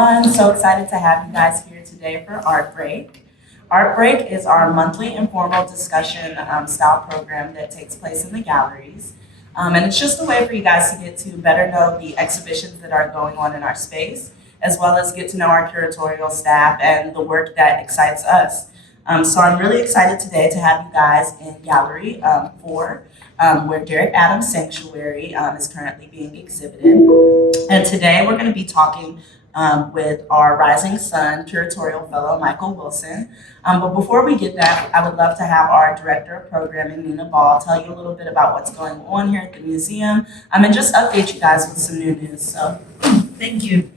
everyone. So excited to have you guys here today for Art Break. Art Break is our monthly informal discussion style program that takes place in the galleries. And it's just a way for you guys to get to better know the exhibitions that are going on in our space, as well as get to know our curatorial staff and the work that excites us. So I'm really excited today to have you guys in Gallery 4, where Derek Adams' Sanctuary is currently being exhibited. And today we're going to be talking with our Rising Sun Curatorial Fellow, Michael Wilson. But before we get that, I would love to have our Director of Programming, Nina Ball, tell you a little bit about what's going on here at the museum, and just update you guys with some new news. So, thank you.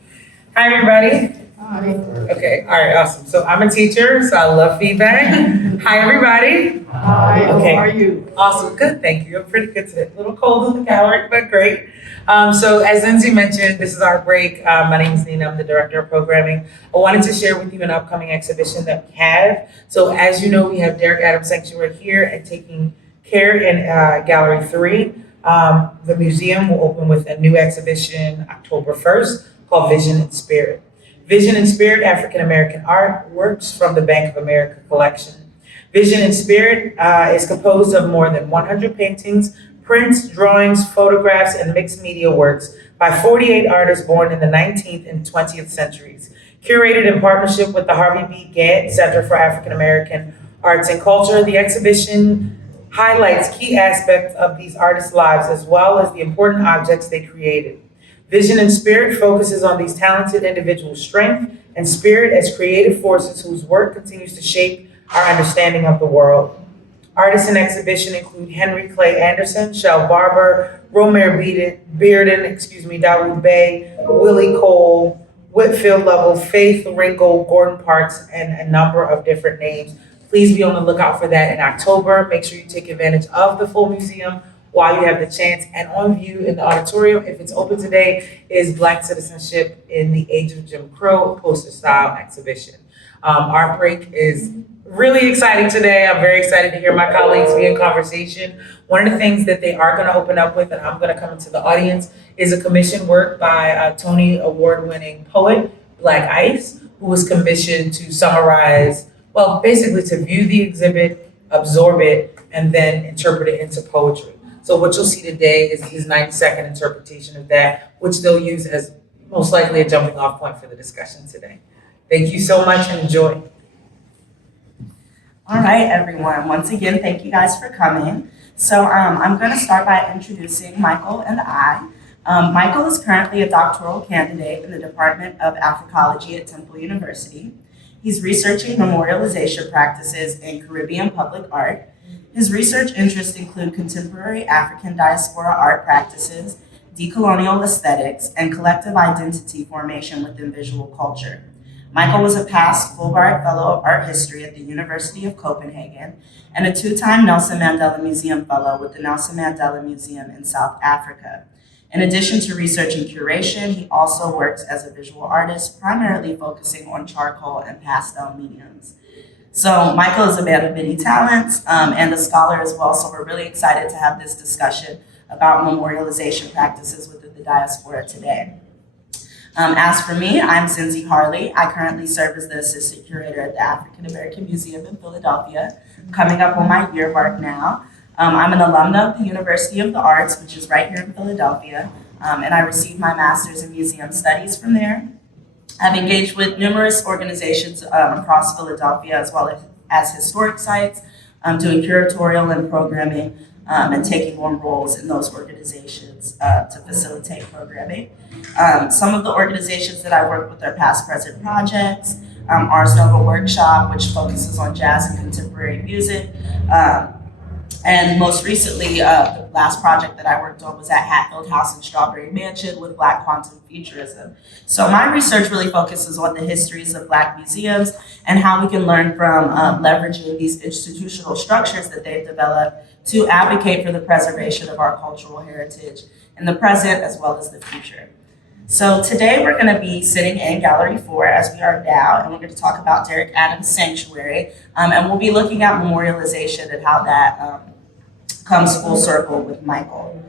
Hi, everybody. Hi. Okay, all right, awesome. So I'm a teacher, so I love feedback. Hi, everybody. Hi, okay. How are you? Awesome, good, thank you. I'm pretty good today. A little cold in the gallery, but great. So as Zindzi mentioned, this is our break. My name is Nina, I'm the Director of Programming. I wanted to share with you an upcoming exhibition that we have. So as you know, we have Derek Adams Sanctuary here and taking care in Gallery 3. The museum will open with a new exhibition October 1st called Vision and Spirit. Vision and Spirit, African American art, works from the Bank of America collection. Vision and Spirit is composed of more than 100 paintings, prints, drawings, photographs, and mixed media works by 48 artists born in the 19th and 20th centuries. Curated in partnership with the Harvey B. Gantt Center for African American Arts and Culture, the exhibition highlights key aspects of these artists' lives as well as the important objects they created. Vision and Spirit focuses on these talented individuals' strength and spirit as creative forces whose work continues to shape our understanding of the world. Artists in exhibition include Henry Clay Anderson, Shel Barber, Romare Bearden, Dawood Bey, Willie Cole, Whitfield Lovell, Faith Ringgold, Gordon Parks, and a number of different names. Please be on the lookout for that in October. Make sure you take advantage of the full museum while you have the chance. And on view in the auditorium, if it's open today, is Black Citizenship in the Age of Jim Crow, poster style exhibition. Art Break is really exciting today. I'm very excited to hear my colleagues be in conversation. One of the things that they are going to open up with, and I'm going to come into the audience, is a commissioned work by Tony Award-winning poet Black Ice, who was commissioned to summarize, well, basically to view the exhibit, absorb it, and then interpret it into poetry. So what you'll see today is his 90-second interpretation of that, which they'll use as most likely a jumping off point for the discussion today. Thank you so much and enjoy. All right, everyone. Once again, thank you guys for coming. So I'm going to start by introducing Michael and I. Michael is currently a doctoral candidate in the Department of Africology at Temple University. He's researching memorialization practices in Caribbean public art. His research interests include contemporary African diaspora art practices, decolonial aesthetics, and collective identity formation within visual culture. Michael was a past Fulbright Fellow of Art History at the University of Copenhagen and a 2-time Nelson Mandela Museum Fellow with the Nelson Mandela Museum in South Africa. In addition to research and curation, he also works as a visual artist, primarily focusing on charcoal and pastel mediums. So Michael is a man of many talents and a scholar as well, so we're really excited to have this discussion about memorialization practices within the diaspora today. As for me, I'm Zindzi Harley. I currently serve as the Assistant Curator at the African American Museum in Philadelphia, coming up on my year mark now. I'm an alumna of the University of the Arts, which is right here in Philadelphia, and I received my master's in museum studies from there. I've engaged with numerous organizations across Philadelphia as well as historic sites, doing curatorial and programming and taking on roles in those organizations to facilitate programming. Some of the organizations that I work with are Past Present Projects, Ars Nova Workshop, which focuses on jazz and contemporary music. And most recently, the last project that I worked on was at Hatfield House and Strawberry Mansion with Black Quantum Futurism. So my research really focuses on the histories of Black museums and how we can learn from leveraging these institutional structures that they've developed to advocate for the preservation of our cultural heritage in the present as well as the future. So today we're going to be sitting in Gallery 4 as we are now, and we're going to talk about Derek Adams' Sanctuary, and we'll be looking at memorialization and how that comes full circle with Michael.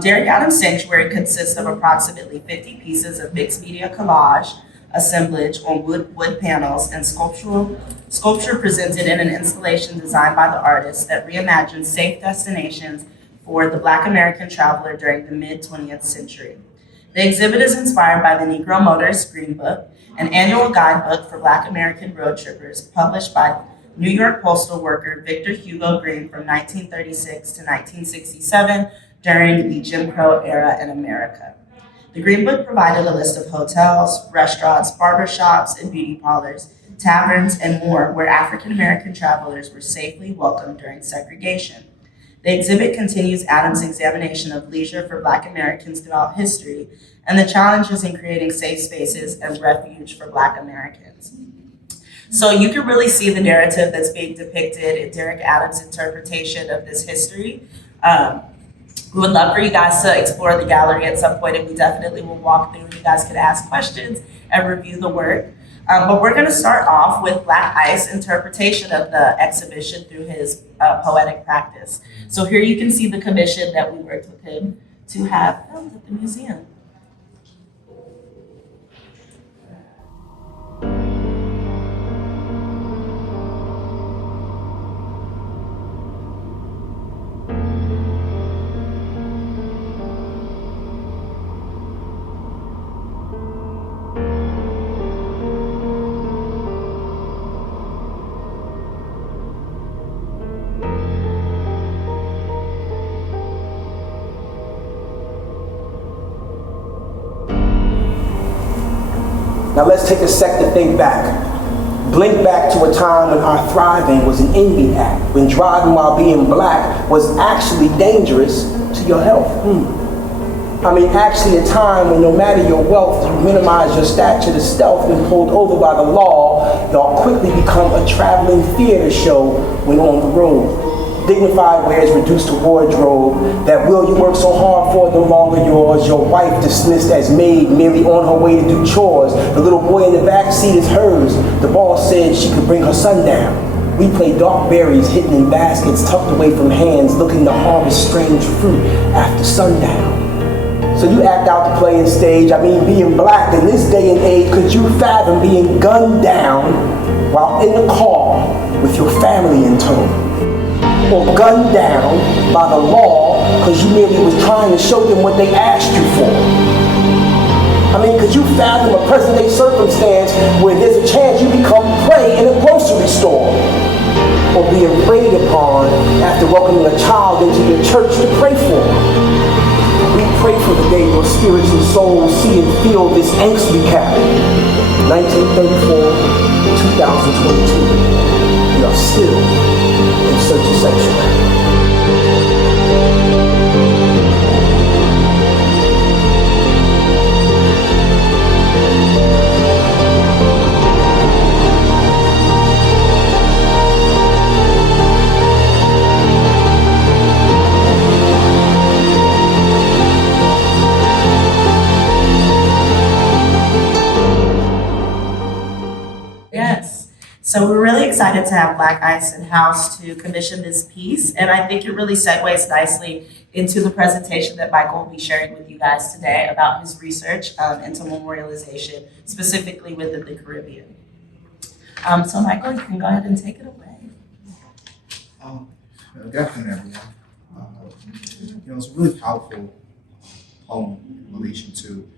Derek Adams' Sanctuary consists of approximately 50 pieces of mixed media collage assemblage on wood panels and sculpture presented in an installation designed by the artist that reimagines safe destinations for the Black American traveler during the mid-20th century. The exhibit is inspired by the Negro Motorist Green Book, an annual guidebook for Black American road trippers published by New York postal worker Victor Hugo Green from 1936 to 1967 during the Jim Crow era in America. The Green Book provided a list of hotels, restaurants, barbershops, and beauty parlors, taverns, and more where African American travelers were safely welcomed during segregation. The exhibit continues Adams' examination of leisure for Black Americans throughout history and the challenges in creating safe spaces and refuge for Black Americans. So you can really see the narrative that's being depicted in Derek Adams' interpretation of this history. We would love for you guys to explore the gallery at some point, and we definitely will walk through. You guys can ask questions and review the work. But we're going to start off with Black Ice's interpretation of the exhibition through his poetic practice. So here you can see the commission that we worked with him to have filmed at the museum. Now let's take a sec to think back. Blink back to a time when our thriving was an envy act, when driving while being Black was actually dangerous to your health. Actually a time when no matter your wealth, you minimize your stature to stealth. When pulled over by the law, y'all quickly become a traveling theater show when on the road. Dignified wear is reduced to wardrobe. That will you work so hard for no longer yours. Your wife dismissed as maid, merely on her way to do chores. The little boy in the back seat is hers. The boss said she could bring her son down. We play dark berries hidden in baskets tucked away from hands, looking to harvest strange fruit after sundown. So you act out the play and stage. Being Black in this day and age, could you fathom being gunned down while in the car with your family in tow? Or gunned down by the law because you merely was trying to show them what they asked you for? Could you fathom a present-day circumstance where there's a chance you become prey in a grocery store? Or being preyed upon after welcoming a child into your church to pray for? We pray for the day your spirits and souls see and feel this angst we carry. 1934, 2022, we are still in search of sanctuary. Yes. So we're really excited to have Black Ice in-house to commission this piece, and I think it really segues nicely into the presentation that Michael will be sharing with you guys today about his research into memorialization, specifically within the Caribbean. So Michael, you can go ahead and take it away. Good afternoon, everyone. It's a really powerful poem in relation to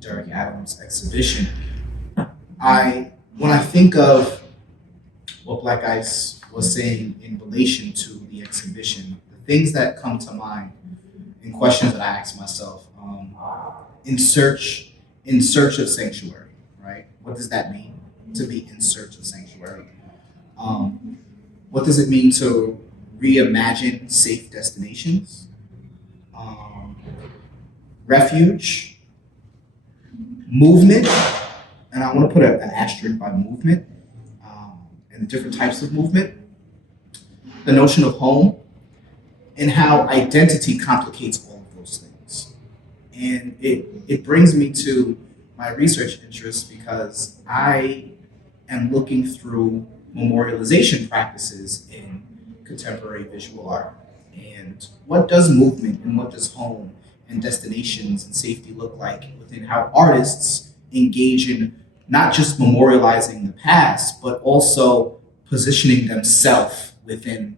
Derek Adams' exhibition. When I think of what Black Ice was saying in relation to the exhibition, the things that come to mind and questions that I ask myself, in search of sanctuary, right? What does that mean, to be in search of sanctuary? What does it mean to reimagine safe destinations? Refuge, movement, and I want to put an asterisk by movement, and different types of movement, the notion of home, and how identity complicates all of those things. And it brings me to my research interest because I am looking through memorialization practices in contemporary visual art. And what does movement and what does home and destinations and safety look like within how artists engage in not just memorializing the past, but also positioning themselves within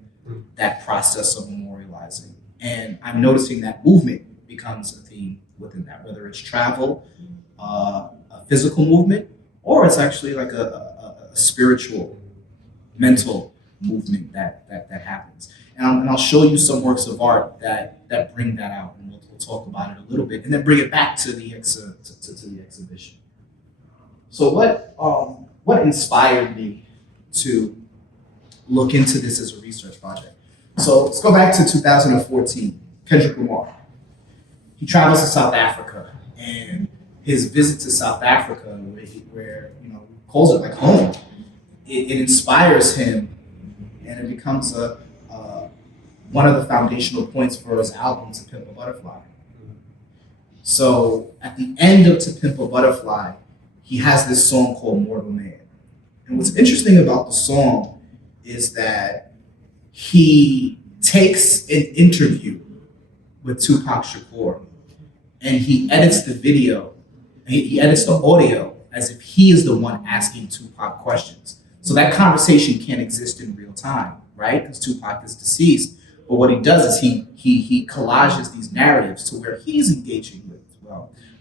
that process of memorializing. And I'm noticing that movement becomes a theme within that, whether it's travel, a physical movement, or it's actually like a spiritual, mental movement that happens. And I'll show you some works of art that bring that out, and we'll talk about it a little bit, and then bring it back to the exhibition. So what inspired me to look into this as a research project? So let's go back to 2014, Kendrick Lamar. He travels to South Africa, and his visit to South Africa, where calls it like home, it inspires him, and it becomes one of the foundational points for his album, To Pimp a Butterfly. So at the end of To Pimp a Butterfly, he has this song called Mortal Man. And what's interesting about the song is that he takes an interview with Tupac Shakur, and he edits the video, he edits the audio as if he is the one asking Tupac questions. So that conversation can't exist in real time, right? Because Tupac is deceased. But what he does is he collages these narratives to where he's engaging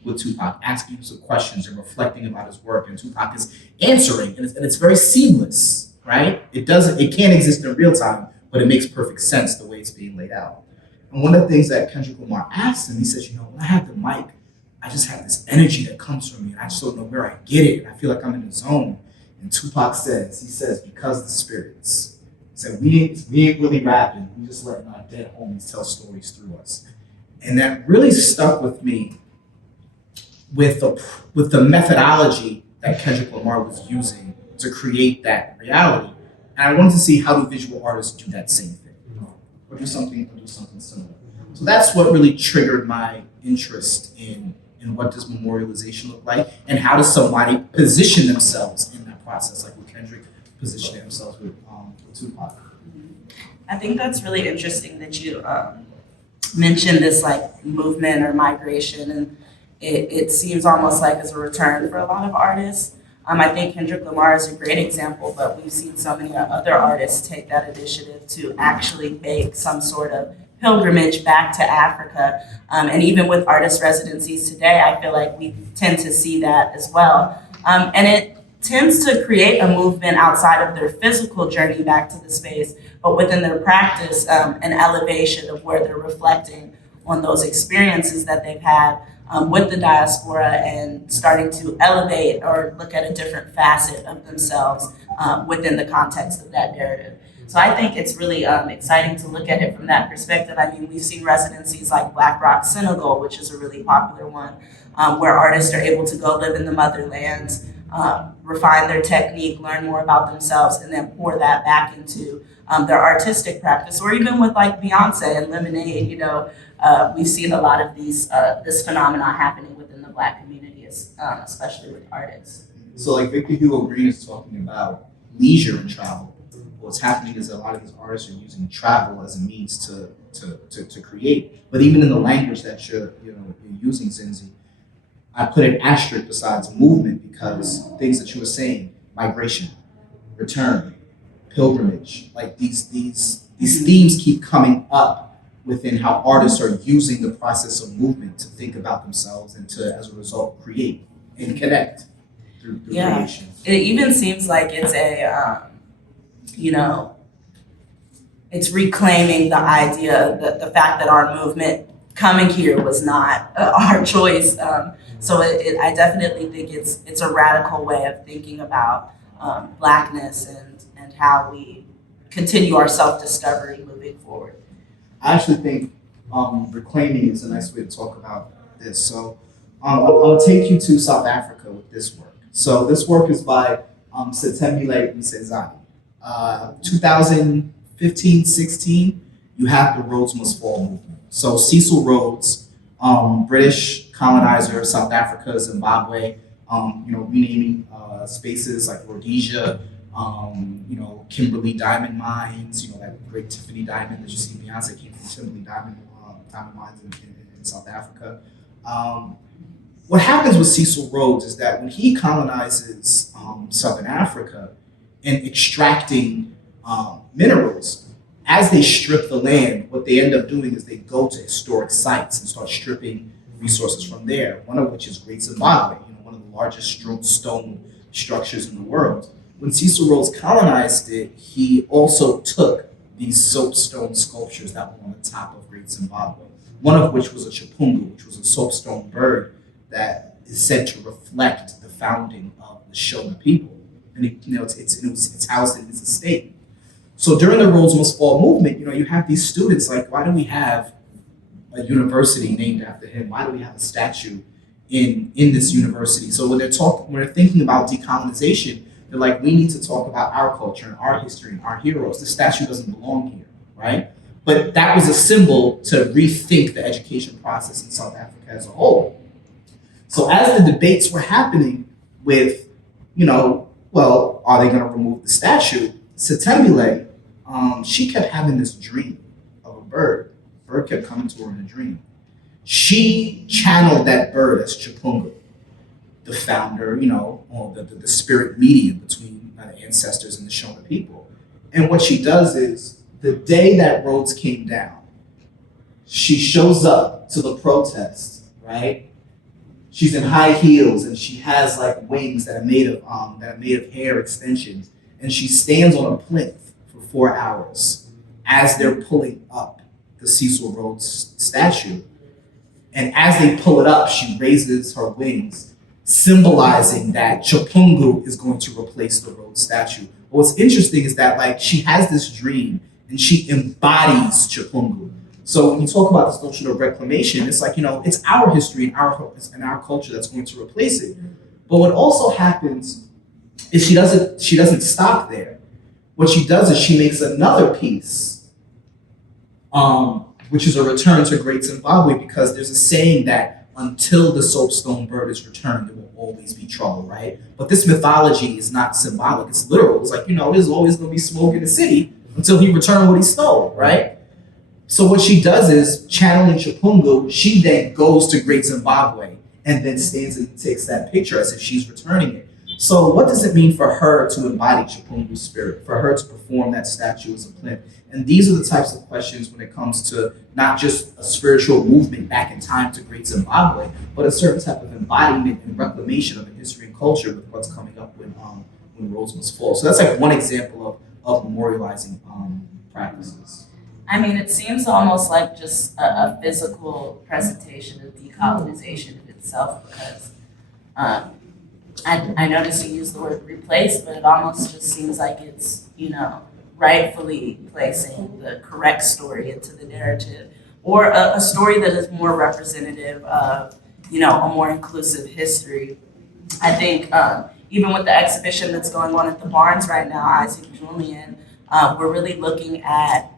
with Tupac, asking him some questions and reflecting about his work, and Tupac is answering, and it's very seamless, right? It can't exist in real time, but it makes perfect sense the way it's being laid out. And one of the things that Kendrick Lamar asked him, he says, when I have the mic, I just have this energy that comes from me, and I just don't know where I get it, and I feel like I'm in the zone. And Tupac says, because the spirits. He said, we ain't really rapping, we just letting our dead homies tell stories through us. And that really stuck with me with the methodology that Kendrick Lamar was using to create that reality. And I wanted to see, how do visual artists do that same thing? Or do something similar. So that's what really triggered my interest in what does memorialization look like, and how does somebody position themselves in that process, like with Kendrick positioning themselves with Tupac. I think that's really interesting that you mentioned this like movement or migration, and it seems almost like it's a return for a lot of artists. I think Kendrick Lamar is a great example, but we've seen so many other artists take that initiative to actually make some sort of pilgrimage back to Africa. And even with artist residencies today, I feel like we tend to see that as well. And it tends to create a movement outside of their physical journey back to the space, but within their practice, an elevation of where they're reflecting on those experiences that they've had with the diaspora, and starting to elevate or look at a different facet of themselves within the context of that narrative. So I think it's really exciting to look at it from that perspective. I mean, we've seen residencies like Black Rock Senegal, which is a really popular one, where artists are able to go live in the motherlands, refine their technique, learn more about themselves, and then pour that back into their artistic practice. Or even with like Beyonce and Lemonade, we've seen a lot of this phenomenon happening within the Black community, especially with artists. So like Victor Hugo Green is talking about leisure and travel. What's happening is a lot of these artists are using travel as a means to create. But even in the language that you're using, Zindzi, I put an asterisk besides movement, because things that you were saying, migration, return, pilgrimage, like these themes keep coming up within how artists are using the process of movement to think about themselves and to, as a result, create and connect through creation. It even seems like it's it's reclaiming the idea that the fact that our movement coming here was not our choice. So I definitely think it's a radical way of thinking about Blackness and how we continue our self-discovery moving forward. I actually think reclaiming is a nice way to talk about this. So I'll take you to South Africa with this work. So this work is by Sethembile Msenzani. 2015-16, you have the Rhodes Must Fall movement. So Cecil Rhodes, British colonizer, South Africa, Zimbabwe, renaming spaces like Rhodesia, Kimberley diamond mines, that great Tiffany diamond that you see Beyonce came from Kimberley diamond mines in South Africa. what happens with Cecil Rhodes is that when he colonizes Southern Africa and extracting minerals, as they strip the land, what they end up doing is they go to historic sites and start stripping resources from there, one of which is Great Zimbabwe, one of the largest stone structures in the world. When Cecil Rhodes colonized it, he also took these soapstone sculptures that were on the top of Great Zimbabwe, one of which was a chipungu, which was a soapstone bird that is said to reflect the founding of the Shona people. And it's housed in his estate. So during the Rhodes Must Fall movement, you have these students like, why do we have a university named after him? Why do we have a statue in this university? So when they're thinking about decolonization, they're like, we need to talk about our culture and our history and our heroes. This statue doesn't belong here, right? But that was a symbol to rethink the education process in South Africa as a whole. So as the debates were happening with, well, are they going to remove the statue? Sitembile, she kept having this dream of a bird. The bird kept coming to her in a dream. She channeled that bird as Chipungu, the founder, or the spirit medium between the ancestors and the Shona people. And what she does is, the day that Rhodes came down, she shows up to the protest, right? She's in high heels and she has like wings that are made of hair extensions, and she stands on a plinth for 4 hours as they're pulling up the Cecil Rhodes statue. And as they pull it up, she raises her wings, symbolizing that Chipungu is going to replace the Rhodes statue. But what's interesting is that she has this dream and she embodies Chipungu. So when you talk about this notion of reclamation, it's like, it's our history and our culture that's going to replace it. But what also happens is she doesn't stop there. What she does is she makes another piece, which is a return to Great Zimbabwe, because there's a saying that until the soapstone bird is returned, there will always be trouble, right? But this mythology is not symbolic, it's literal. It's like, there's always gonna be smoke in the city until he returned what he stole, right? So what she does is, channeling Chipungu, she then goes to Great Zimbabwe and then stands and takes that picture as if she's returning it. So what does it mean for her to embody Chipungu's spirit, for her to perform that statue as a plinth? And these are the types of questions when it comes to not just a spiritual movement back in time to Great Zimbabwe, but a certain type of embodiment and reclamation of the history and culture with what's coming up when Rhodes Must Fall. So that's like one example of memorializing practices. I mean, it seems almost like just a physical presentation of decolonization in itself, because I noticed you used the word replace, but it almost just seems like it's, rightfully placing the correct story into the narrative, or a story that is more representative of, a more inclusive history. I think even with the exhibition that's going on at the Barnes right now, Isaac Julian, we're really looking at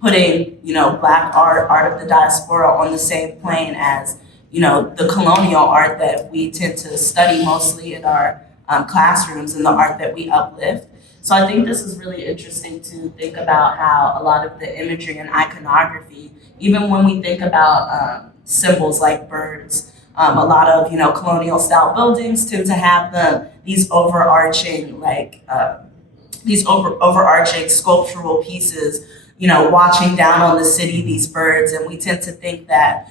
putting, Black art of the diaspora on the same plane as, the colonial art that we tend to study mostly in our classrooms and the art that we uplift. So I think this is really interesting to think about how a lot of the imagery and iconography, even when we think about symbols like birds, a lot of, colonial style buildings tend to have these overarching, overarching sculptural pieces, watching down on the city, these birds, and we tend to think that,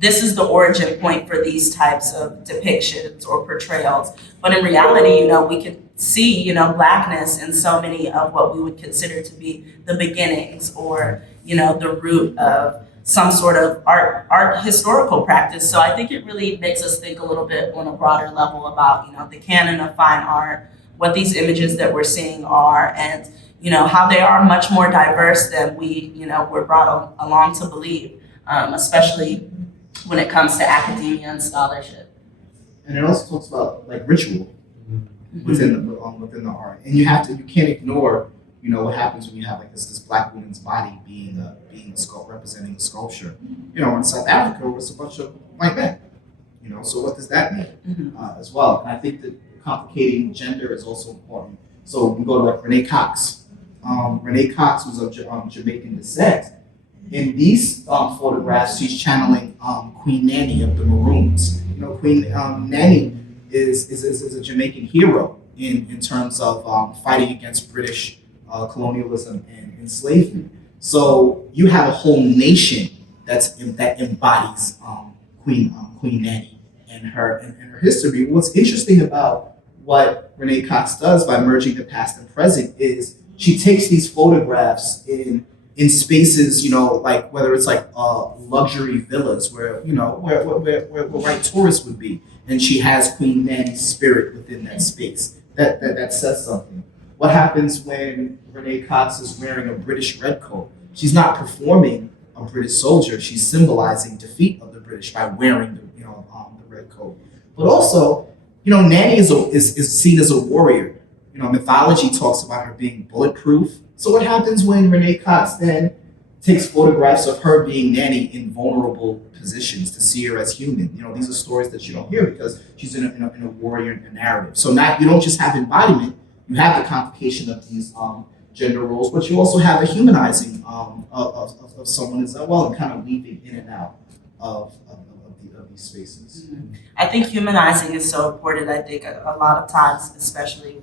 this is the origin point for these types of depictions or portrayals. But in reality, we can see, Blackness in so many of what we would consider to be the beginnings, or, the root of some sort of art historical practice. So I think it really makes us think a little bit on a broader level about, the canon of fine art, what these images that we're seeing are, and, how they are much more diverse than we, were brought along to believe, especially when it comes to academia and scholarship. And it also talks about ritual within the art, and you can't ignore what happens when you have this Black woman's body being representing a sculpture. In South Africa it was a bunch of white men. So what does that mean as well? And I think that complicating gender is also important. So we go to Renee Cox. Renee Cox was of Jamaican descent, In these photographs, she's channeling Queen Nanny of the Maroons. You know, Queen Nanny is a Jamaican hero in terms of fighting against British colonialism and slavery. So you have a whole nation that embodies Queen Nanny and her history. What's interesting about what Renee Cox does by merging the past and present is she takes these photographs in spaces, you know, like whether it's like luxury villas where, you know, where white tourists would be, and she has Queen Nanny's spirit within that space. That says something. What happens when Renee Cox is wearing a British red coat? She's not performing a British soldier. She's symbolizing defeat of the British by wearing the red coat. But also, you know, Nanny is seen as a warrior. You know, mythology talks about her being bulletproof. So what happens when Renee Cox then takes photographs of her being Nanny in vulnerable positions to see her as human? You know, these are stories that you don't hear because she's in a warrior narrative. So now you don't just have embodiment, you have the complication of these gender roles, but you also have a humanizing of someone as well, and kind of weaving in and out of these spaces. Mm-hmm. I think humanizing is so important. I think a lot of times, especially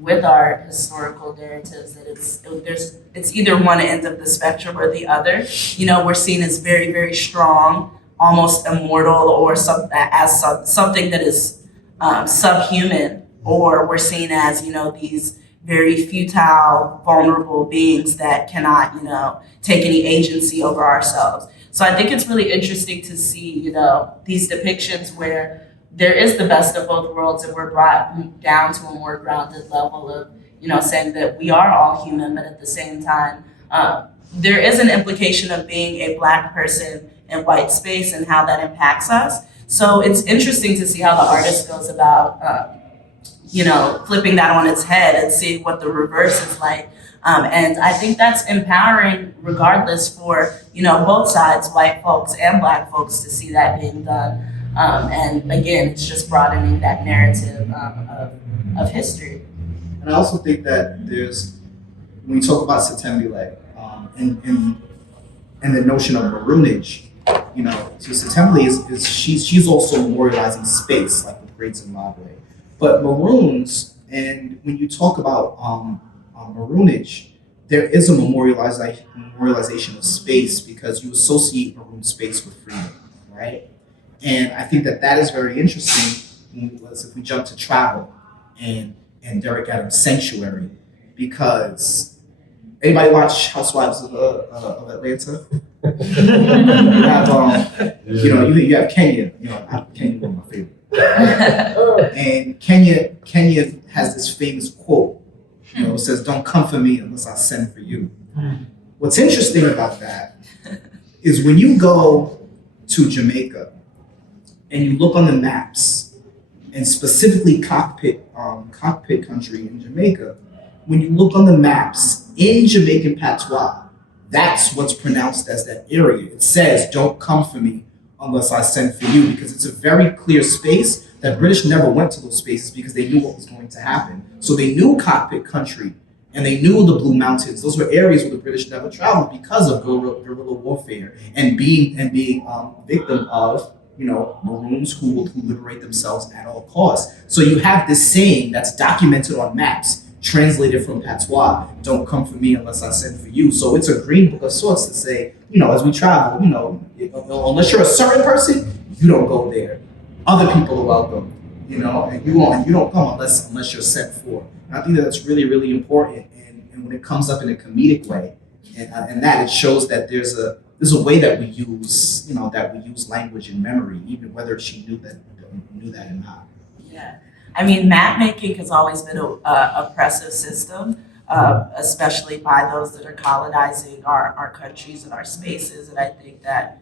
with our historical narratives, that it's either one end of the spectrum or the other. You know, we're seen as very, very strong, almost immortal, or something that is subhuman, or we're seen as, you know, these very futile, vulnerable beings that cannot, you know, take any agency over ourselves. So I think it's really interesting to see, you know, these depictions where there is the best of both worlds, and we're brought down to a more grounded level of, you know, saying that we are all human, but at the same time, there is an implication of being a Black person in white space and how that impacts us. So it's interesting to see how the artist goes about, you know, flipping that on its head and seeing what the reverse is like. And I think that's empowering regardless for, you know, both sides, white folks and Black folks, to see that being done. And again, it's just broadening that narrative of history. And I also think that there's, when you talk about Setembile and the notion of maroonage, you know, so Setembile is she's also memorializing space, like with Great Zimbabwe. But maroons, and when you talk about maroonage, there is a memorialization of space because you associate maroon space with freedom, right? And I think that is very interesting if we jump to travel and Derek Adams' Sanctuary, because anybody watch Housewives of Atlanta? You have, you know, you have Kenya. You know, Kenya is one of my favorites. And Kenya has this famous quote. You know, it says, "Don't come for me unless I send for you." What's interesting about that is when you go to Jamaica and you look on the maps, and specifically cockpit country in Jamaica, when you look on the maps in Jamaican patois, that's what's pronounced as that area. It says, "Don't come for me unless I send for you," because it's a very clear space that British never went to those spaces because they knew what was going to happen. So they knew cockpit country and they knew the Blue Mountains. Those were areas where the British never traveled because of guerrilla warfare and being victim of, you know, Maroons who will liberate themselves at all costs. So you have this saying that's documented on maps, translated from patois, "Don't come for me unless I send for you." So it's a green book of sorts to say, you know, as we travel, you know, unless you're a certain person, you don't go there. Other people are welcome, you know, and you don't come unless you're sent for. And I think that's really, really important. And when it comes up in a comedic way, and that it shows that there's a way that we use, you know, that we use language and memory, even whether she knew that or not. Yeah, I mean, map making has always been a oppressive system, especially by those that are colonizing our countries and our spaces. And I think that,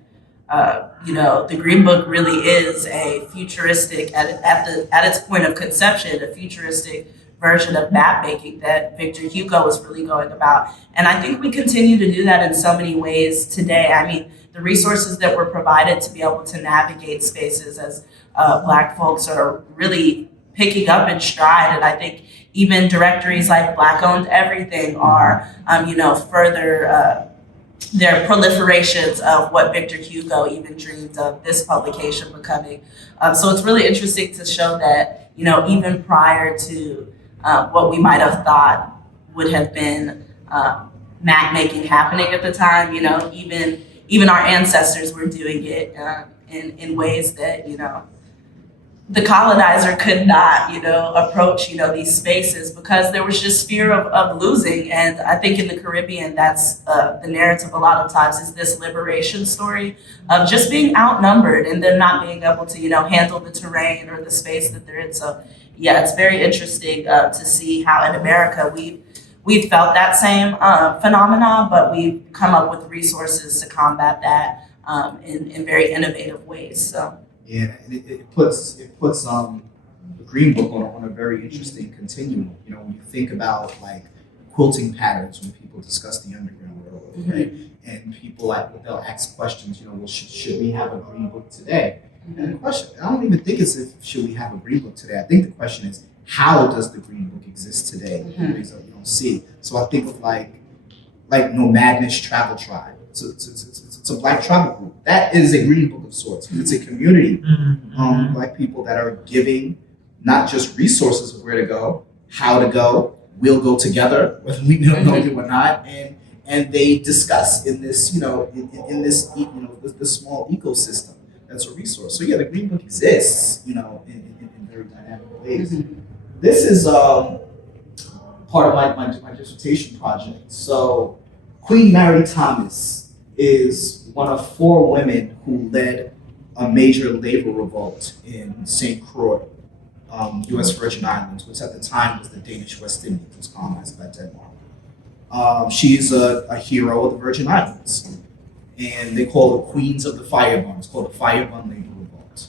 you know, the Green Book really is a futuristic, at its point of conception, a futuristic version of map making that Victor Hugo was really going about. And I think we continue to do that in so many ways today. I mean, the resources that were provided to be able to navigate spaces as Black folks are really picking up in stride. And I think even directories like Black Owned Everything are, you know, further their proliferations of what Victor Hugo even dreamed of this publication becoming. So it's really interesting to show that, even prior to what we might have thought would have been map making happening at the time, even our ancestors were doing it in ways that, the colonizer could not, approach, these spaces because there was just fear of losing. And I think in the Caribbean, that's the narrative a lot of times is this liberation story of just being outnumbered and them not being able to, handle the terrain or the space that they're in. So yeah, it's very interesting to see how in America we've felt that same phenomenon, but we've come up with resources to combat that in very innovative ways. So. Yeah, and it puts the Green Book on a very interesting continuum. When you think about like quilting patterns, when people discuss the Underground Railroad, Mm-hmm. right? And people they'll ask questions. Well, should we have a Green Book today? And the question, I don't even think it's should we have a Green Book today. I think the question is, how does the Green Book exist today in ways that we don't see? So I think of like Nomadnish Travel Tribe. It's a Black tribal group. That is a Green Book of sorts. It's a community, Black people that are giving not just resources of where to go, how to go. We'll go together, whether we know it or not, and they discuss in this, in this, this small ecosystem. That's a resource. So yeah, the Green Book exists, in very dynamic ways. This is part of my dissertation project. So Queen Mary Thomas is one of 4 women who led a major labor revolt in St. Croix, U.S. Virgin Islands, which at the time was the Danish West Indies, was colonized by Denmark. She's a hero of the Virgin Islands, and they call her Queens of the Firebun. It's called the Firebun Labor Revolt.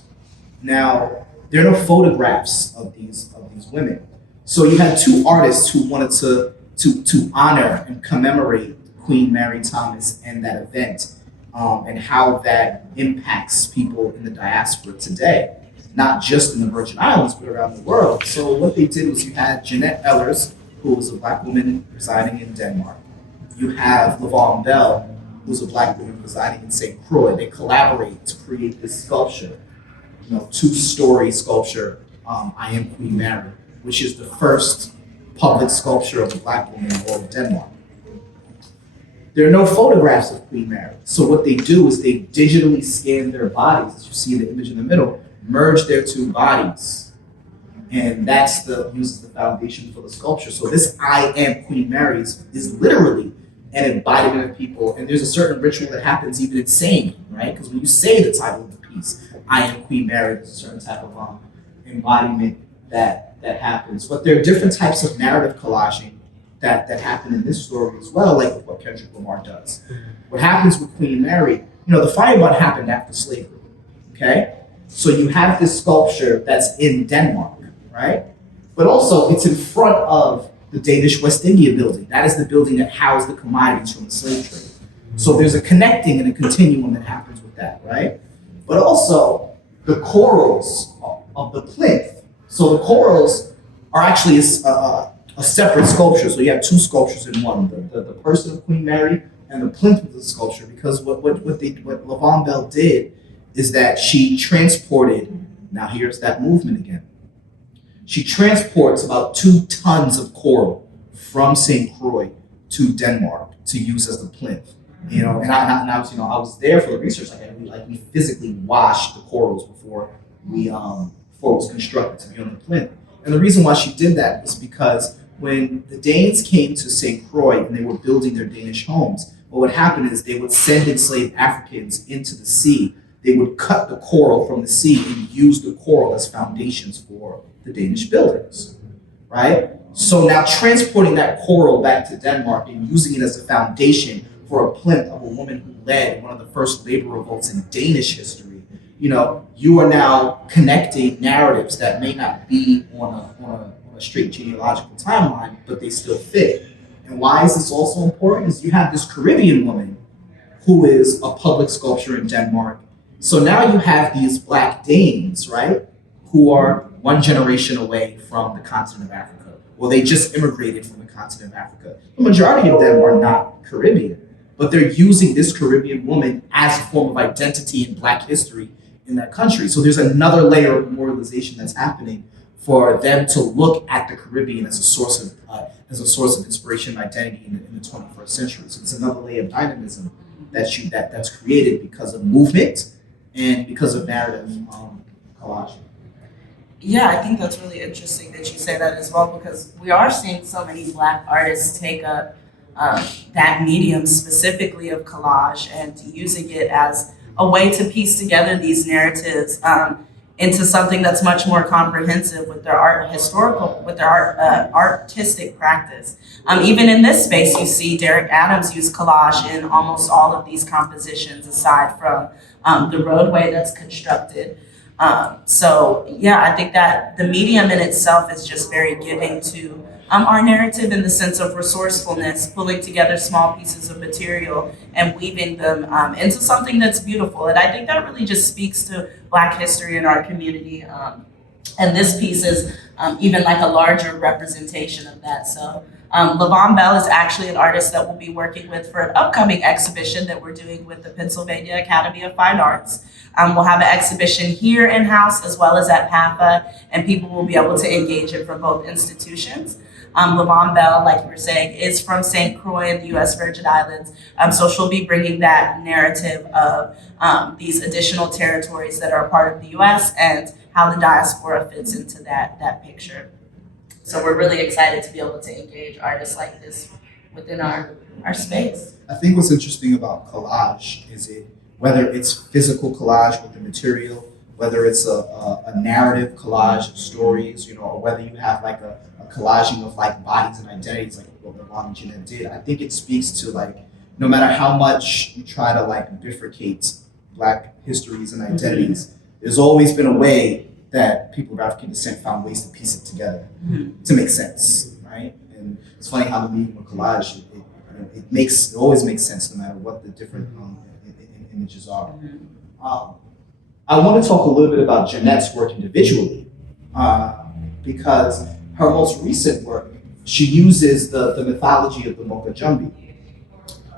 Now, there are no photographs of these women. So you had 2 artists who wanted to honor and commemorate Queen Mary Thomas and that event, and how that impacts people in the diaspora today, not just in the Virgin Islands, but around the world. So what they did was you had Jeanette Ellers, who was a Black woman residing in Denmark. You have LaVon Bell, who's a Black woman residing in St. Croix. They collaborate to create this sculpture, 2-story sculpture, I Am Queen Mary, which is the first public sculpture of a Black woman in all of Denmark. There are no photographs of Queen Mary. So what they do is they digitally scan their bodies, as you see in the image in the middle, merge their 2 bodies. And that's uses the foundation for the sculpture. So this I Am Queen Mary is literally an embodiment of people. And there's a certain ritual that happens even in saying, right? Because when you say the title of the piece, I Am Queen Mary, there's a certain type of embodiment that happens. But there are different types of narrative collaging that happen in this story as well, like what Kendrick Lamar does. What happens with Queen Mary, the Firebun happened after slavery, okay? So you have this sculpture that's in Denmark, right? But also it's in front of the Danish West India building. That is the building that housed the commodities from the slave trade. So there's a connecting and a continuum that happens with that, right? But also the corals of the plinth. So the corals are actually a separate sculpture. So you have 2 sculptures in one, the person of Queen Mary and the plinth of the sculpture, because what LaVon Bell did is that she transported, now here's that movement again. She transports about 2 tons of coral from St. Croix to Denmark to use as the plinth. And I was there for the research. We physically washed the corals before it was constructed to be on the plinth. And the reason why she did that is because when the Danes came to St. Croix and they were building their Danish homes, what would happen is they would send enslaved Africans into the sea. They would cut the coral from the sea and use the coral as foundations for the Danish buildings, right? So now transporting that coral back to Denmark and using it as a foundation for a plinth of a woman who led one of the first labor revolts in Danish history, you are now connecting narratives that may not be on a straight genealogical timeline, but they still fit. And why is this also important? Is you have this Caribbean woman who is a public sculpture in Denmark. So now you have these Black Danes, right, who are 1 generation away from the continent of Africa. Well, they just immigrated from the continent of Africa. The majority of them are not Caribbean, but they're using this Caribbean woman as a form of identity in Black history in that country. So there's another layer of memorialization that's happening for them to look at the Caribbean as a source of inspiration and identity in the 21st century. So it's another layer of dynamism that's created because of movement and because of narrative collage. Yeah, I think that's really interesting that you say that as well, because we are seeing so many Black artists take up that medium specifically of collage and using it as a way to piece together these narratives into something that's much more comprehensive with their artistic practice. Even in this space, you see Derek Adams use collage in almost all of these compositions, aside from the roadway that's constructed. So yeah, I think that the medium in itself is just very giving to our narrative in the sense of resourcefulness, pulling together small pieces of material and weaving them into something that's beautiful. And I think that really just speaks to Black history in our community. And this piece is even like a larger representation of that. So Levon Bell is actually an artist that we'll be working with for an upcoming exhibition that we're doing with the Pennsylvania Academy of Fine Arts. We'll have an exhibition here in-house as well as at PAFA, and people will be able to engage it from both institutions. Levon Bell, like you were saying, is from St. Croix in the U.S. Virgin Islands. So she'll be bringing that narrative of these additional territories that are a part of the U.S. and how the diaspora fits into that picture. So we're really excited to be able to engage artists like this within our space. I think what's interesting about collage is whether it's physical collage with the material, whether it's a narrative collage of stories, or whether you have like a collaging of like bodies and identities, like what Levon and Jeanette did. I think it speaks to like, no matter how much you try to like bifurcate Black histories and identities, there's always been a way that people of African descent found ways to piece it together to make sense, right? And it's funny how the medium of collage, it always makes sense no matter what the different images are. I want to talk a little bit about Jeanette's work individually, because her most recent work, she uses the mythology of the Moka Jumbi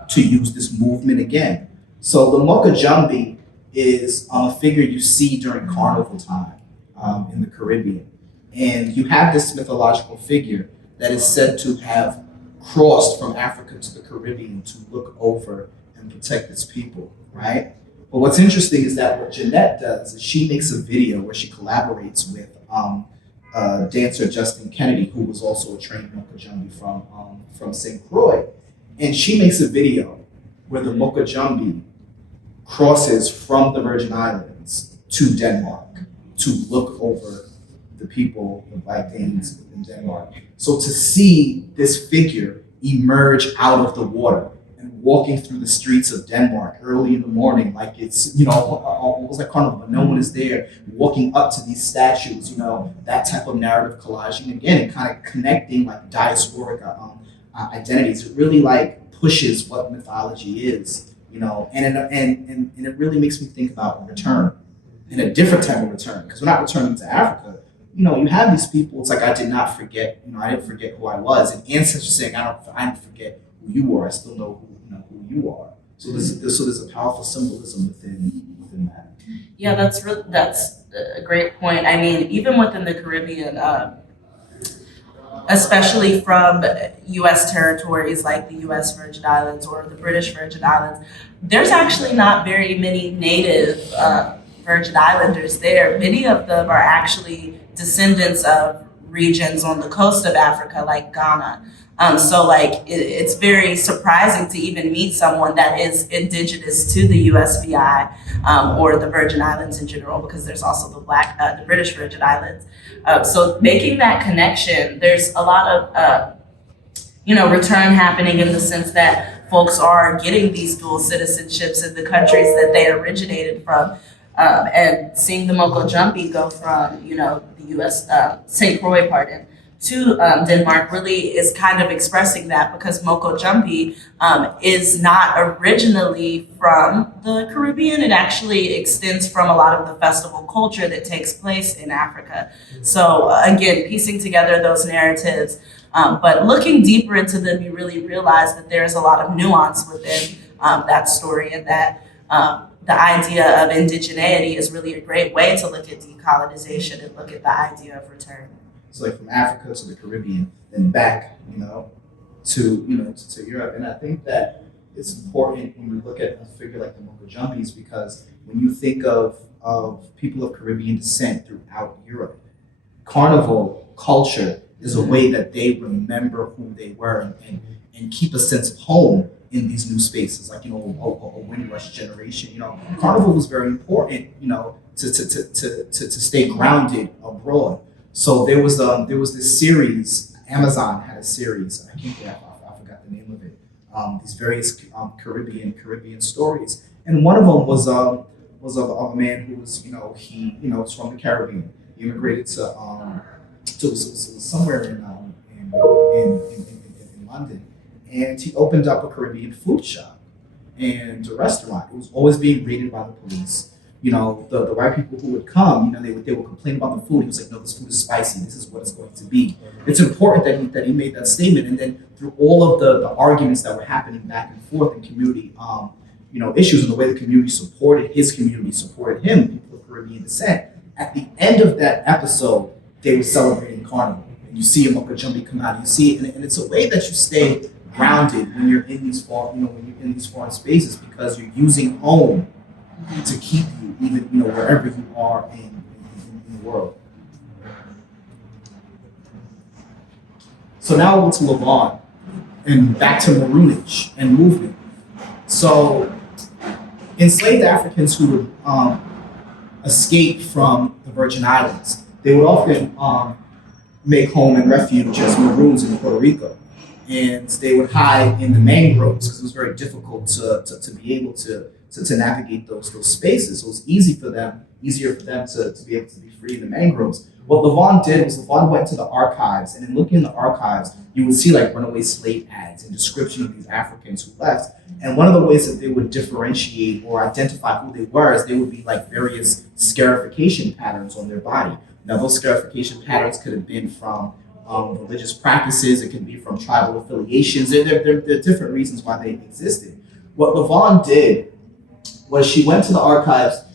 to use this movement again. So the Moka Jumbi is a figure you see during carnival time in the Caribbean. And you have this mythological figure that is said to have crossed from Africa to the Caribbean to look over and protect its people, right? But what's interesting is that what Jeanette does is she makes a video where she collaborates with dancer Justin Kennedy, who was also a trained Moka Jumbi from St. Croix. And she makes a video where the Moka Jumbi crosses from the Virgin Islands to Denmark to look over the people, the Black Danes in Denmark. So to see this figure emerge out of the water and walking through the streets of Denmark early in the morning, like it's, almost like carnival, but no one is there, walking up to these statues, that type of narrative collaging, again, and kind of connecting like diasporic identities. It really like pushes what mythology is, and it really makes me think about return, and a different type of return, because we're not returning to Africa. You have these people, it's like I did not forget, I didn't forget who I was, and ancestors saying I didn't forget who you were, I still know who you are. So there's a powerful symbolism within that. Yeah, that's a great point. I mean, even within the Caribbean, especially from U.S. territories like the U.S. Virgin Islands or the British Virgin Islands, there's actually not very many native Virgin Islanders there. Many of them are actually descendants of regions on the coast of Africa, like Ghana. So it's very surprising to even meet someone that is indigenous to the USVI or the Virgin Islands in general, because there's also the British Virgin Islands. So making that connection, there's a lot of return happening in the sense that folks are getting these dual citizenships in the countries that they originated from. And seeing the Moka Jumbi go from, the U.S. St. Croix, to Denmark really is kind of expressing that, because Moka Jumbi is not originally from the Caribbean. It actually extends from a lot of the festival culture that takes place in Africa. So again, piecing together those narratives, but looking deeper into them, you really realize that there's a lot of nuance within that story, and that the idea of indigeneity is really a great way to look at decolonization and look at the idea of return. So like from Africa to the Caribbean, then back, to Europe. And I think that it's important when you look at a figure like the Mokojumbis, because when you think of people of Caribbean descent throughout Europe, carnival culture is a way that they remember who they were and keep a sense of home in these new spaces, like, a Windrush generation. Carnival was very important, to stay grounded abroad. So there was this series, Amazon had a series, I forgot the name of it, these various Caribbean stories. And one of them was of a man who was, he was from the Caribbean. He immigrated to somewhere in London, and he opened up a Caribbean food shop and a restaurant. It was always being raided by the police. The white people who would come, they would complain about the food. He was like, no, this food is spicy. This is what it's going to be. It's important that he made that statement. And then through all of the arguments that were happening back and forth in community, issues, and the way the community supported his community, supported him, people of Caribbean descent, at the end of that episode, they were celebrating Carnival. And you see a Mokajumbi come out, and you see it, and it's a way that you stay grounded when you're in these foreign spaces, because you're using home to keep you, even wherever you are in the world. So now we'll go to Levon and back to maroonage and movement. So enslaved Africans who would escape from the Virgin Islands, they would often make home and refuge as maroons in Puerto Rico. And they would hide in the mangroves because it was very difficult to be able to navigate those spaces. So it was easier for them to be able to be free in the mangroves. What Levon did was Levon went to the archives, and in looking in the archives, you would see like runaway slave ads and description of these Africans who left. And one of the ways that they would differentiate or identify who they were is they would be like various scarification patterns on their body. Now those scarification patterns could have been from religious practices, it could be from tribal affiliations. There are different reasons why they existed. What Levon did was she went to the archives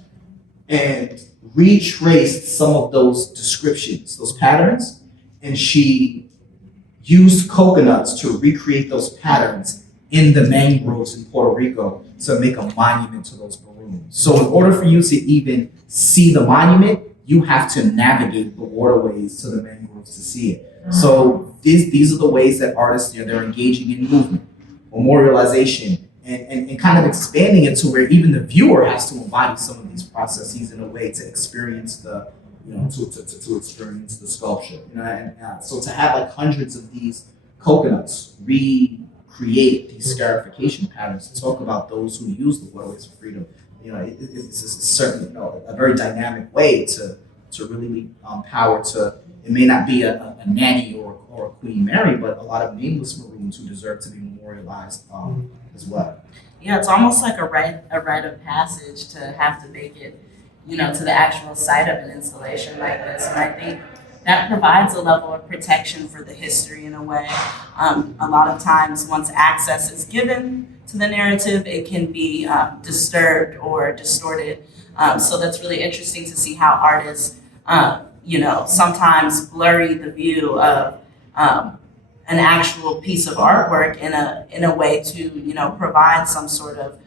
and retraced some of those descriptions, those patterns, and she used coconuts to recreate those patterns in the mangroves in Puerto Rico to make a monument to those maroons. So in order for you to even see the monument, you have to navigate the waterways to the mangroves to see it. So these are the ways that artists, they're engaging in movement, memorialization, and kind of expanding it to where even the viewer has to embody some of these processes in a way to experience to experience the sculpture. So to have like hundreds of these coconuts recreate these scarification patterns to talk about those who use the waterways for freedom, it's certainly a very dynamic way to really lead power to. It may not be a nanny or a Queen Mary, but a lot of nameless maroons who deserve to be memorialized as well. Yeah, it's almost like a rite of passage to have to make it, to the actual site of an installation like this. And I think that provides a level of protection for the history in a way. A lot of times, once access is given to the narrative, it can be disturbed or distorted. So that's really interesting to see how artists, sometimes blurry the view of an actual piece of artwork in a way to provide some sort of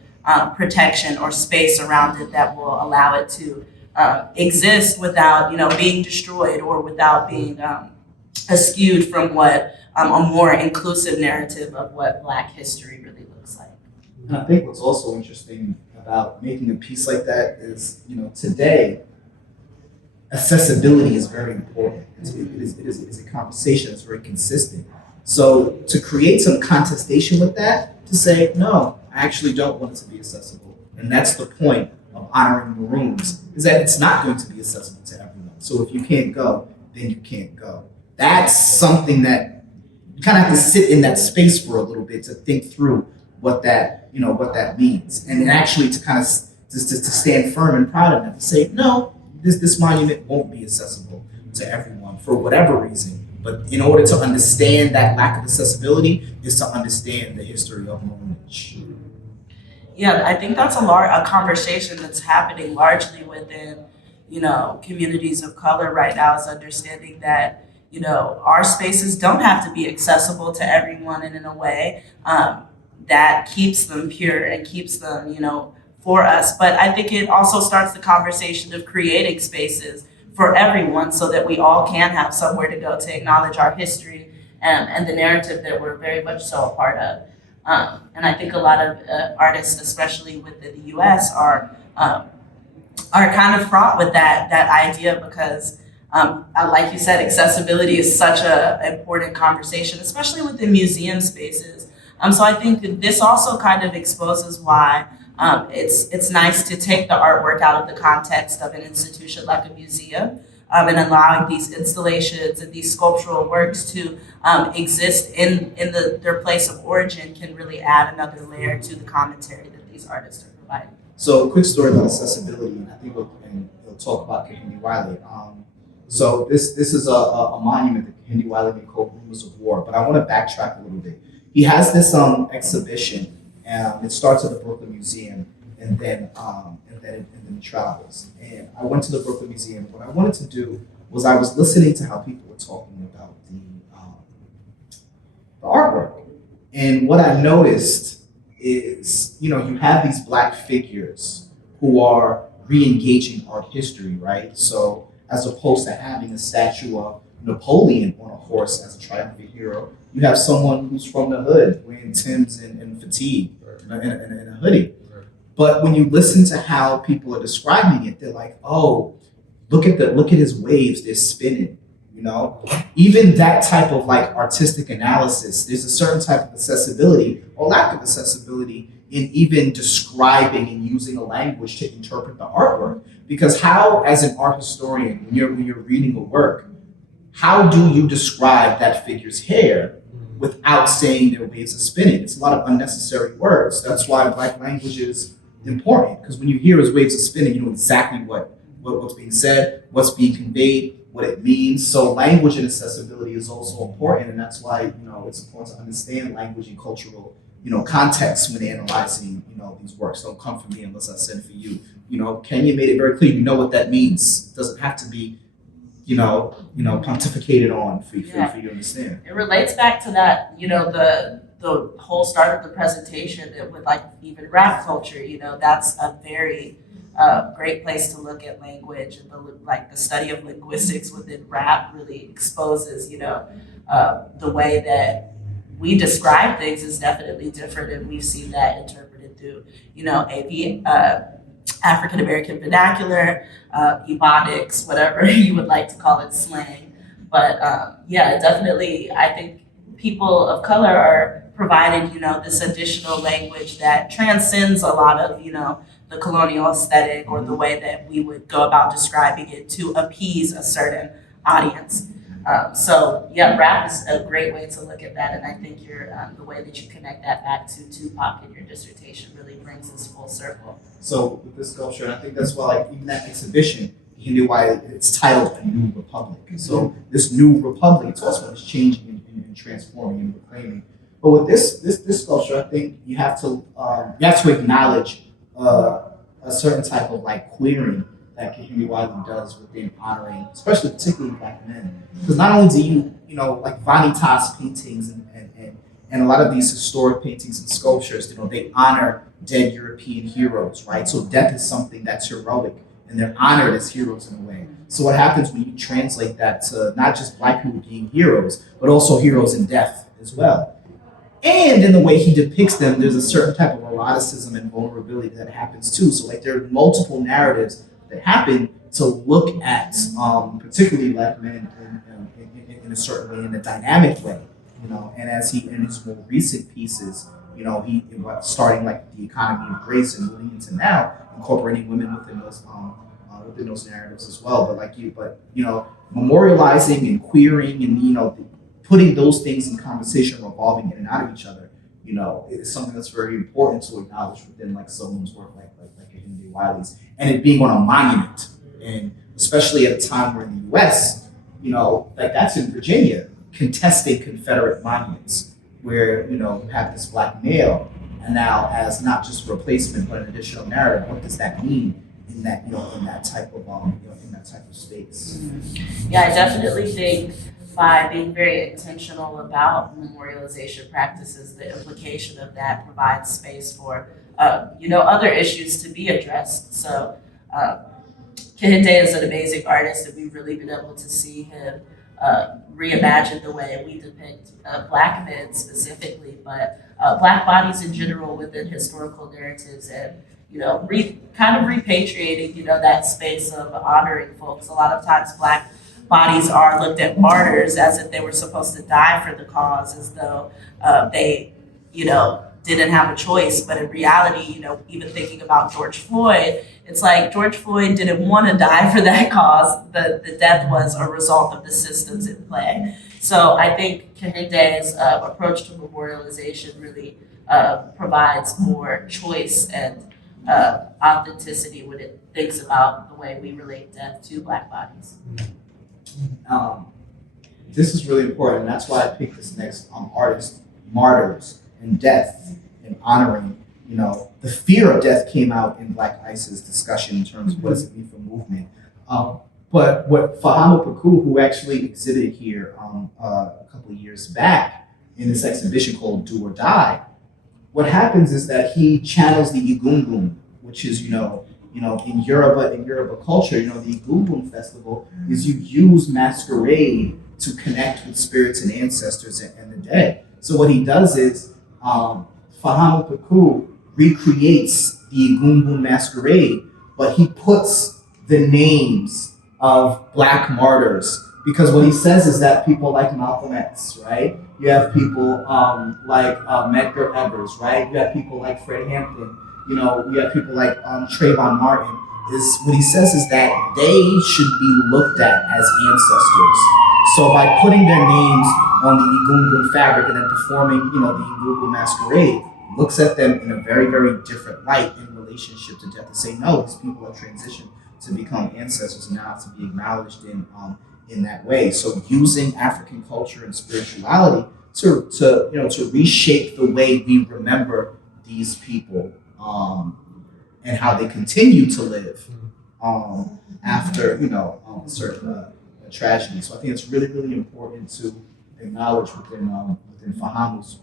protection or space around it that will allow it to exist without being destroyed or without being eschewed from what a more inclusive narrative of what Black history really looks like. And I think what's also interesting about making a piece like that is, today, accessibility is very important. It is a conversation that's very consistent. So to create some contestation with that, to say, no, I actually don't want it to be accessible. And that's the point of honoring maroons, is that it's not going to be accessible to everyone. So if you can't go, then you can't go. That's something that you kind of have to sit in that space for a little bit to think through what that means. And then actually to kind of to stand firm and proud of that, to say, no, this monument won't be accessible to everyone for whatever reason. But in order to understand that lack of accessibility is to understand the history of maroonage. Yeah, I think that's a conversation that's happening largely within, communities of color right now, is understanding that, our spaces don't have to be accessible to everyone, and in a way that keeps them pure and keeps them, for us. But I think it also starts the conversation of creating spaces for everyone so that we all can have somewhere to go to acknowledge our history and the narrative that we're very much so a part of. And I think a lot of artists, especially within the U.S., are kind of fraught with that idea because, like you said, accessibility is such an important conversation, especially within museum spaces. So I think that this also kind of exposes why it's nice to take the artwork out of the context of an institution like a museum, and allowing these installations and these sculptural works to exist in their place of origin can really add another layer to the commentary that these artists are providing. So, quick story about accessibility, and I think we'll talk about Kehinde Wiley. So this is a monument that Kehinde Wiley made called Rumors of War, but I want to backtrack a little bit. He has this exhibition, and it starts at the Brooklyn Museum, and then it travels. And I went to the Brooklyn Museum. What I wanted to do was I was listening to how people were talking about the artwork, and what I noticed is, you have these Black figures who are re-engaging art history, right? So as opposed to having a statue of Napoleon on a horse as a triumphant hero, you have someone who's from the hood wearing Timbs and fatigue and a hoodie. But when you listen to how people are describing it, they're like, oh, look at his waves, they're spinning. Even that type of artistic analysis, there's a certain type of accessibility or lack of accessibility in even describing and using a language to interpret the artwork. Because how, as an art historian, when you're reading a work, how do you describe that figure's hair without saying their waves are spinning? It's a lot of unnecessary words. That's why Black language is important, because when you hear his waves are spinning, you know exactly what's being said, what's being conveyed, what it means. So language and accessibility is also important, and that's why it's important to understand language and cultural context when analyzing these works. Don't come from me unless I send for you. Kenya made it very clear. You know what that means. It doesn't have to be pontificated on for you to understand. It relates back to that, the whole start of the presentation with even rap culture. That's a very great place to look at language, and the study of linguistics within rap really exposes the way that we describe things is definitely different, and we've seen that interpreted through AP, African American vernacular, ebonics, whatever you would like to call it, slang. But definitely, I think people of color are provided this additional language that transcends a lot of the colonial aesthetic or the way that we would go about describing it to appease a certain audience. Rap is a great way to look at that, and I think the way that you connect that back to Tupac in your dissertation really brings us full circle. So with this sculpture, and I think that's why even that exhibition, you knew why it's titled A New Republic. And so this new republic, it's also it's changing and transforming and reclaiming. But with this sculpture, I think you have to acknowledge a certain type of queering that Kehinde Wiley does within honoring, especially particularly Black men. Because not only do you Vanitas paintings and a lot of these historic paintings and sculptures, they honor dead European heroes, right? So death is something that's heroic, and they're honored as heroes in a way. So what happens when you translate that to not just Black people being heroes, but also heroes in death as well? And in the way he depicts them, there's a certain type of eroticism and vulnerability that happens too. So there are multiple narratives that happen to look at particularly Black men in a certain way, in a dynamic way, and as he, in his more recent pieces, he starting the economy of grace and moving into now incorporating women within those narratives as well. But memorializing and queering and putting those things in conversation, revolving in and out of each other, is something that's very important to acknowledge within someone's work like Kehinde Wiley's, and it being on a monument, and especially at a time where in the U.S., that's in Virginia, contesting Confederate monuments, where you have this Black male and now as not just a replacement but an additional narrative. What does that mean in that in that type of in that type of space? Yeah, I definitely think by being very intentional about memorialization practices, the implication of that provides space for other issues to be addressed. So Kehinde is an amazing artist, and we've really been able to see him reimagine the way we depict Black men specifically, but Black bodies in general within historical narratives, and kind of repatriating that space of honoring folks. A lot of times Black bodies are looked at martyrs as if they were supposed to die for the cause, as though they didn't have a choice. But in reality, even thinking about George Floyd, it's like George Floyd didn't want to die for that cause. The death was a result of the systems in play. So I think Kehinde's approach to memorialization really provides more choice and authenticity when it thinks about the way we relate death to Black bodies. This is really important, and that's why I picked this next artist, martyrs and death, and honoring. The fear of death came out in Black ICE's discussion in terms of what does it mean for movement. But what Fahamo Paku, who actually exhibited here a couple of years back in this exhibition called Do or Die, what happens is that he channels the Igungun, which is in Yoruba culture, the Igungun festival is you use masquerade to connect with spirits and ancestors and the dead. So what he does is Fahamo Paku recreates the Igungun masquerade, but he puts the names of Black martyrs, because what he says is that people like Malcolm X, right? You have people like Medgar Evers, right? You have people like Fred Hampton. You have people like Trayvon Martin. What he says is that they should be looked at as ancestors. So by putting their names on the Igungun fabric and then performing, the Igungun masquerade, looks at them in a very, very different light in relationship to death, to say, no, these people have transitioned to become ancestors and now to be acknowledged in that way. So using African culture and spirituality to reshape the way we remember these people, and how they continue to live after certain tragedy. So I think it's really, really important to acknowledge within Fahamu's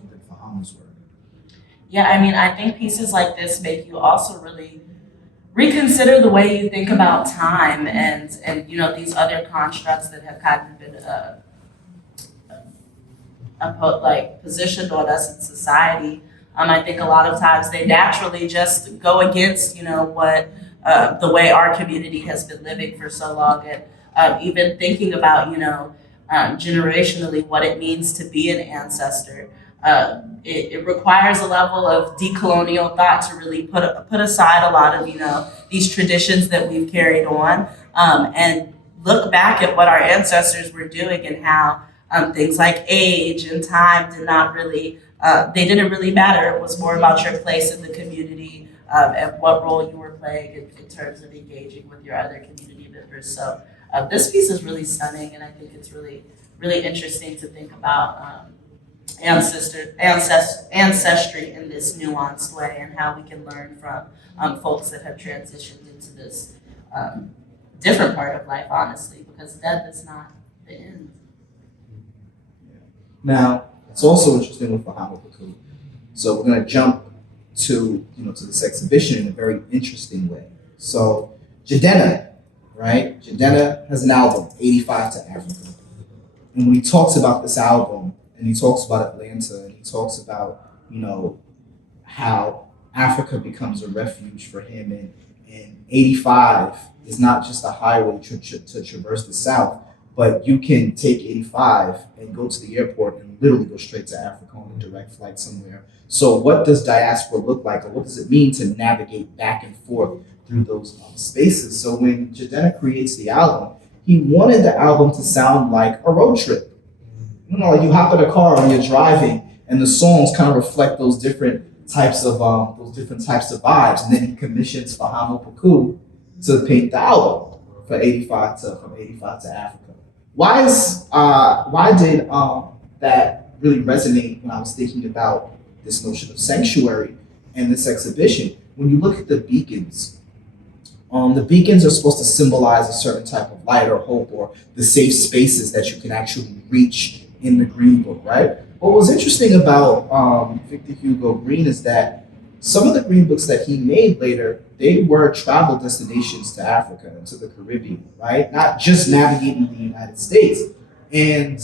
work. Yeah, I think pieces like this make you also really reconsider the way you think about time and these other constructs that have kind of been positioned on us in society. I think a lot of times they naturally just go against what the way our community has been living for so long, and even thinking about generationally what it means to be an ancestor. It requires a level of decolonial thought to really put aside a lot of these traditions that we've carried on, and look back at what our ancestors were doing and how things like age and time they didn't really matter. It was more about your place in the community and what role you were playing in terms of engaging with your other community members. So this piece is really stunning, and I think it's really, really interesting to think about ancestry in this nuanced way, and how we can learn from folks that have transitioned into this different part of life, honestly, because death is not the end. Now, it's also interesting with Fahamo Paku. So we're going to jump to this exhibition in a very interesting way. So Jidenna, right? Jidenna has an album, 85 to Africa. And when he talks about this album, and he talks about Atlanta, and he talks about, how Africa becomes a refuge for him, and 85 is not just a highway to traverse the South, but you can take 85 and go to the airport and literally go straight to Africa on a direct flight somewhere. So what does diaspora look like, or what does it mean to navigate back and forth through those spaces? So when Jidenna creates the album, he wanted the album to sound like a road trip. Like you hop in a car and you're driving, and the songs kind of reflect those different types of vibes. And then he commissions Fahamo Paku to paint the album from 85 to Africa. Why did that really resonate when I was thinking about this notion of sanctuary? and this exhibition, when you look at the beacons are supposed to symbolize a certain type of light or hope or the safe spaces that you can actually reach in the Green Book, right? What was interesting about Victor Hugo Green is that some of the Green Books that he made later, they were travel destinations to Africa and to the Caribbean, right? Not just navigating the United States. And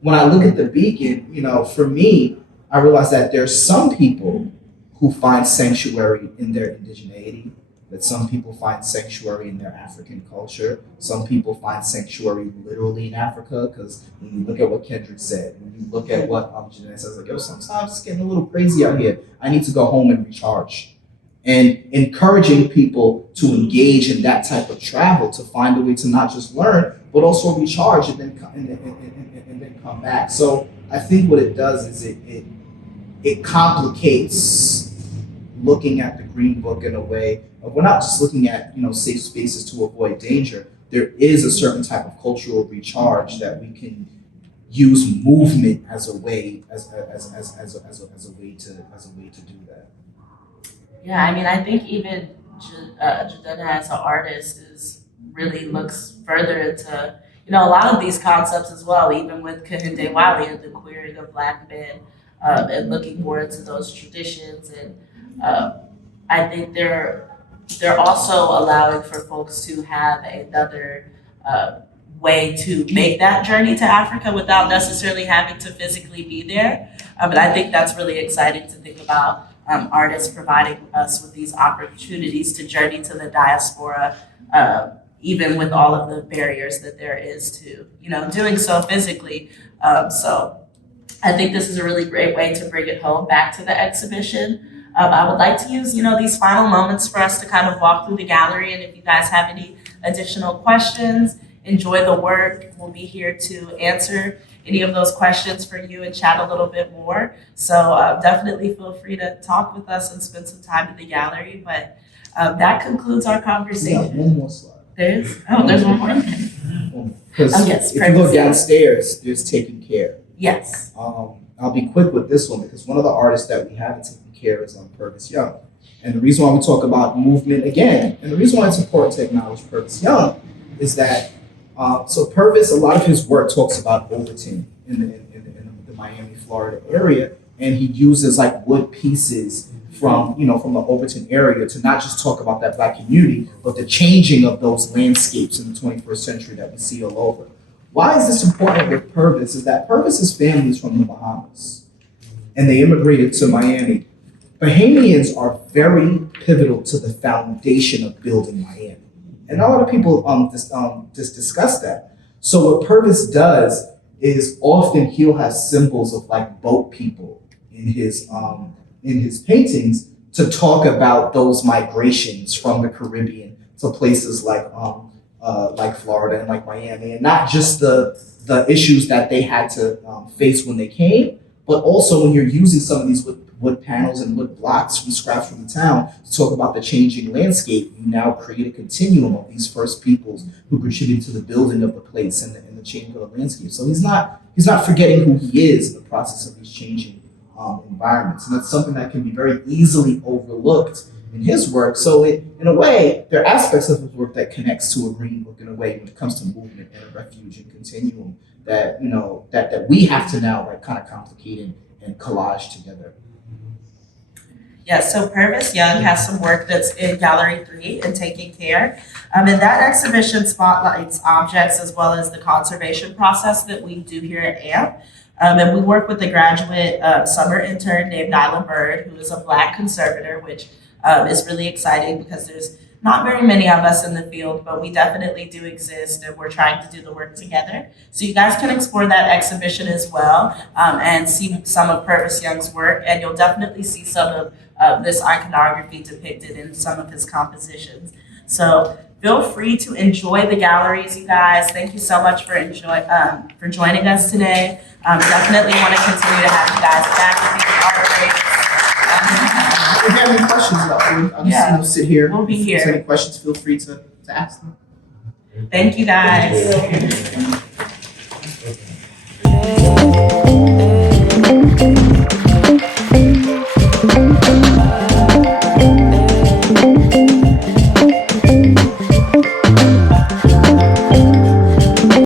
when I look at the beacon, for me, I realize that there's some people who find sanctuary in their indigeneity, that some people find sanctuary in their African culture. Some people find sanctuary literally in Africa, because when you look at what Kendrick said, when you look at what Jeanette says, like, yo, sometimes it's getting a little crazy out here. I need to go home and recharge. And encouraging people to engage in that type of travel, to find a way to not just learn, but also recharge and then come back. So I think what it does is it complicates looking at the Green Book in a way of, we're not just looking at safe spaces to avoid danger. There is a certain type of cultural recharge that we can use movement as a way as a way to do that. Yeah, I mean, I think even Jadena as an artist really looks further into a lot of these concepts as well, even with Kehinde Wiley and the queering of Black men, and looking more into those traditions. And I think they're also allowing for folks to have another way to make that journey to Africa without necessarily having to physically be there. But I think that's really exciting to think about, artists providing us with these opportunities to journey to the diaspora, even with all of the barriers that there is to doing so physically. So I think this is a really great way to bring it home back to the exhibition. I would like to use, these final moments for us to kind of walk through the gallery. And if you guys have any additional questions, enjoy the work. We'll be here to answer any of those questions for you and chat a little bit more. So definitely feel free to talk with us and spend some time in the gallery. But that concludes our conversation. Yeah, one more slide. There's one more. Because Yes, if you go downstairs, there's Taking Care. Yes. I'll be quick with this one because one of the artists that we have in Taking Care is Purvis Young. And the reason why we talk about movement again, and the reason why it's important to acknowledge Purvis Young is that, so Purvis, a lot of his work talks about Overton in the Miami, Florida area, and he uses like wood pieces from the Overton area to not just talk about that Black community, but the changing of those landscapes in the 21st century that we see all over. Why is this important with Purvis? Is that Purvis's family is from the Bahamas, and they immigrated to Miami. Bahamians are very pivotal to the foundation of building Miami. And a lot of people just discuss that. So what Purvis does is often he'll have symbols of like boat people in his paintings to talk about those migrations from the Caribbean to places like Florida and like Miami, and not just the issues that they had to face when they came, but also when you're using some of these wood panels and wood blocks from scraps from the town to talk about the changing landscape, you now create a continuum of these first peoples who contributed to the building of the place and the change of the landscape. So he's not forgetting who he is in the process of these changing environments, and that's something that can be very easily overlooked in his work. So in a way, there are aspects of his work that connects to a Green Book in a way when it comes to movement and a refuge and continuum that that we have to now like kind of complicate and collage together. Yeah, so Purvis Young has some work that's in Gallery 3 and Taking Care. And that exhibition spotlights objects as well as the conservation process that we do here at AAMP. And we work with a graduate summer intern named Nyla Bird, who is a Black conservator, which is really exciting because there's not very many of us in the field, but we definitely do exist and we're trying to do the work together. So you guys can explore that exhibition as well and see some of Purvis Young's work, and you'll definitely see some of this iconography depicted in some of his compositions. So feel free to enjoy the galleries, you guys. Thank you so much for joining us today. Definitely want to continue to have you guys back at these art breaks. If you have any questions about it, I'll just sit here. We'll be here. If there's any questions, feel free to ask them. Thank you, guys. Thank you.